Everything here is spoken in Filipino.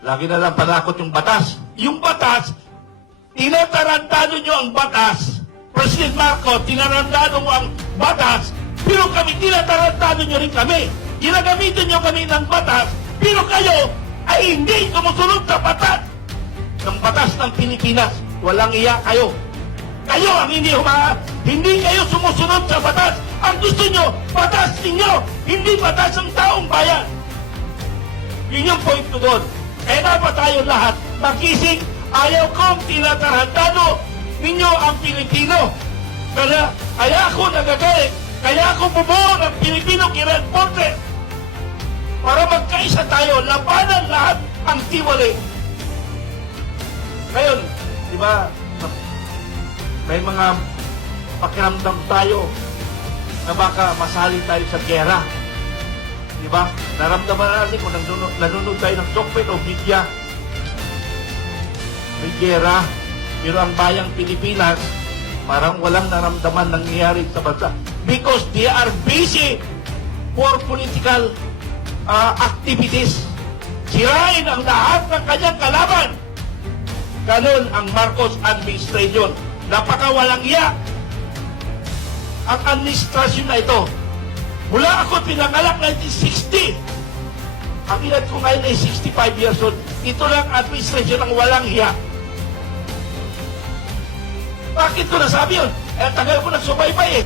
Lagi na lang panakot yung batas. Yung batas, tinatarantado nyo ang batas. President Marcos, tinarantado mo ang batas, pero kami, tinatarantado nyo rin kami. Ginagamitin nyo kami ng batas, pero kayo ay hindi sumusunod sa batas. Ng batas ng Pilipinas, walang iya kayo. Kayo ang hindi huma, hindi kayo sumusunod sa batas. Ang gusto nyo, batas ninyo, hindi batas ng taong bayan. Yun yung point ko doon. Kaya dapat tayo lahat magising. Ayaw kong tinatarantado ninyo ang Pilipino. Kaya, kaya ako nagagalit. Kaya ako bumuo ng Pilipino Kiran Force. Para magkaisa tayo, labanan lahat ang tiwali. Ngayon, di ba, may mga pakiramdam tayo na baka masali tayo sa gera. Ba? Naramdaman natin kung nanonood, nanonood tayo ng Chokpen o media. Gera. Pero ang bayang Pilipinas, parang walang naramdaman nangyayari sa bansa. Because they are busy for political uh, activities. Sirain ang lahat ng kanyang kalaban. Ganun ang Marcos administration. Napakawalang iya. Ang administrasyon na ito, ako pinangalak 1960, ang edad ko ngayon ay 65 years old. Ito lang administrasyon ng walang hiya. Bakit ko nasabi yun? Eh, tagal ko nagsubaybay eh.